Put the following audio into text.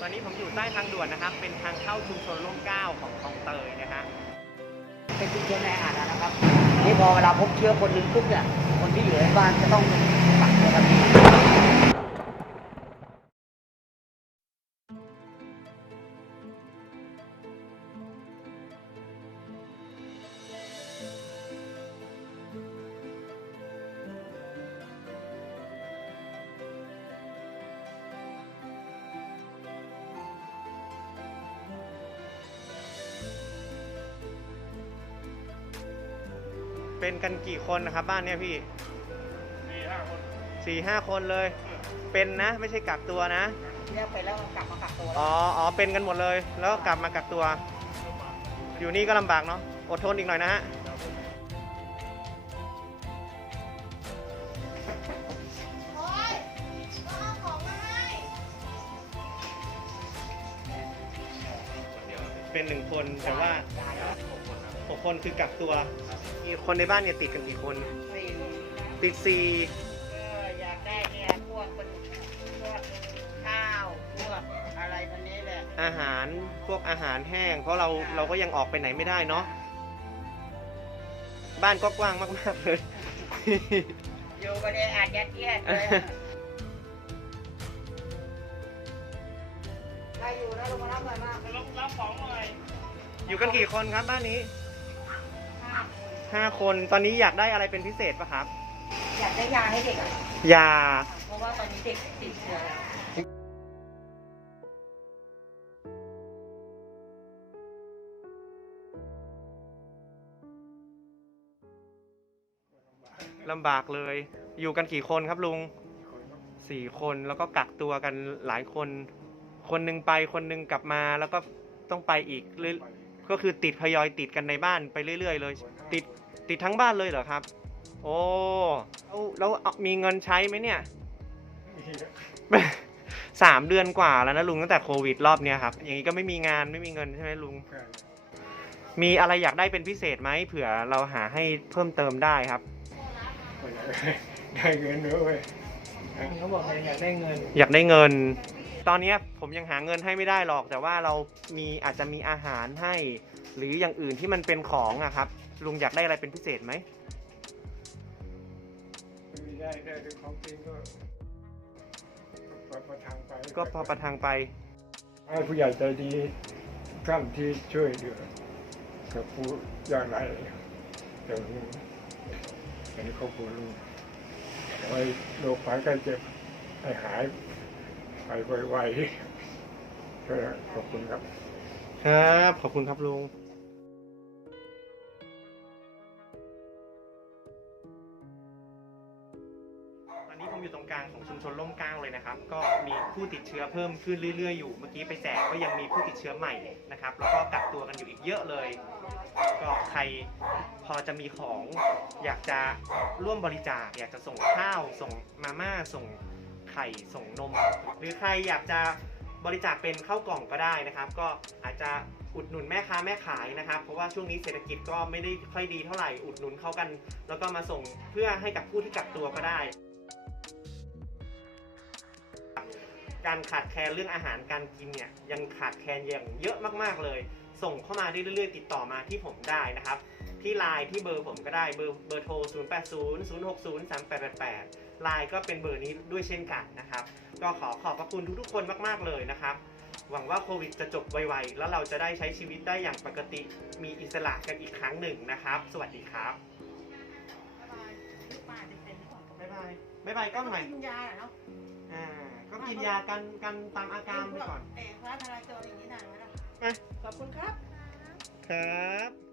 ตอนนี้ผมอยู่ใต้ทางด่วนนะครับ เป็นทางเข้าชุมชนร่มเกล้าของคลองเตยนะฮะ เป็นชุมชนในอาหารนะครับ นี่พอเวลาพบเชื้อคนหนึ่งปุ๊บเนี่ย คนที่เหลือในบ้านจะต้องปักตัวทัน เป็นกันกี่คนนะครับบ้านเนี่ยพี่สี่ห้าคนเลย เป็นนะ ไม่ใช่กักตัวนะเนี่ยไปแล้วกลับมากักตัวอ๋อ อ๋อ เป็นกันหมดเลย แล้วก็กลับมากักตัว อยู่นี่ก็ลำบากเนาะ อดทนอีกหน่อยนะฮะ โอ๊ยก็เอาของมาให้ เป็นหนึ่งคนแต่ว่า หกคน คือกักตัว มีคนในบ้านเนี่ยติดกันกี่คน สี่ติดสี่เอออยากได้เนี่ยพวกเป็นพวกข้าวพวกอะไรพันนี้แหละอาหารพวกอาหารแห้ง เพราะเราเราก็ยังออกไปไหนไม่ได้เนาะบ้านก็กว้างมากๆเลย อยู่ไปเลยอาจยัดเยียดเลยใครอยู่นะลงมารับหน่อยมากอยู่กันกี่คนครับบ้านนี้ ห้าคนตอนนี้อยากได้อะไรเป็นพิเศษปะครับ อยากได้ยาให้เด็กอะยา เพราะว่าตอนนี้เด็กติดเชื้อแล้ว ลำบากเลย อยู่กันกี่คนครับลุงสี่คนแล้วก็กักตัวกันหลายคน คนหนึงไปคนหนึงกลับมาแล้วก็ต้องไปอีกเรื่อย ก็คือติดพยอยติดกันในบ้านไปเรื่อย ๆ เลย ติดติดทั้งบ้านเลยเหรอครับ โอ้แล้วแล้วเอามีเงินใช้ไหมเนี่ย สามเดือนกว่าแล้วนะลุงตั้งแต่โควิดรอบเนี้ยครับ อย่างนี้ก็ไม่มีงานไม่มีเงินใช่ไหมลุง มีอะไรอยากได้เป็นพิเศษไหมเผื่อเราหาให้เพิ่มเติมได้ครับ ได้เงินด้วยเขาบอกอยากได้เงิน อยากได้เงิน ตอนเนี้ยผมยังหาเงินให้ไม่ได้หรอก แต่ว่าเรามีอาจจะมีอาหารให้ หรืออย่างอื่นที่มันเป็นของอะครับ ลุงอยากได้อะไรเป็นพิเศษไหมไม่ได้ได้ด้วยของจริงก็ก็ประทังไปก็พอประทังไป ให้ผู้ใหญ่ใจดีท่านที่ช่วยเหลือกับผู้ยากไร้เดี๋ยวนี้เป็นครอบครัวลุงไว้โรคภัยไข้เจ็บให้หาย ไปไวๆก็ขอบคุณครับ ครับ ขอบคุณครับลุงตอนนี้ผมอยู่ตรงกลางของชุมชนร่มเกล้าเลยนะครับ ก็มีผู้ติดเชื้อเพิ่มขึ้นเรื่อยๆ อยู่ เมื่อกี้ไปแจกก็ยังมีผู้ติดเชื้อใหม่นะครับ แล้วก็กักตัวกันอยู่อีกเยอะเลย ก็ใครพอจะมีของอยากจะร่วมบริจาค อยากจะส่งข้าว ส่งมาม่า ส่ง ไข่ส่งนม หรือใครอยากจะบริจาคเป็นข้าวกล่องก็ได้นะครับ ก็อาจจะอุดหนุนแม่ค้าแม่ขายนะครับ เพราะว่าช่วงนี้เศรษฐกิจก็ไม่ได้ค่อยดีเท่าไหร่อุดหนุนเข้ากัน แล้วก็มาส่งเพื่อให้กับผู้ที่กักตัวก็ได้ การขาดแคลนเรื่องอาหารการกินเนี่ยยังขาดแคลนอย่างเยอะมากๆเลย ส่งเข้ามาเรื่อยๆติดต่อมาที่ผมได้นะครับ ที่ไลน์ที่เบอร์ผมก็ได้เบอร์เบอร์โทร 0 8 0 0 6 0 3 8 8 8ไลน์ก็เป็นเบอร์นี้ด้วยเช่นกันนะครับ ก็ขอขอบพระคุณทุกๆคนมากๆเลยนะครับ หวังว่าโควิดจะจบไวๆ แล้วเราจะได้ใช้ชีวิตได้อย่างปกติมีอิสระกันอีกครั้งหนึ่งนะครับ สวัสดีครับป้าจะเป็นของบ๊ายบายบ๊ายบายก็หน่อยกินยาเนาะอ่าก็กินยากันกันตามอาการไปก่อน เอ๋ฟ้าทลายโจรอย่างนี้นานไหมล่ะอะขอบคุณครับ ครับ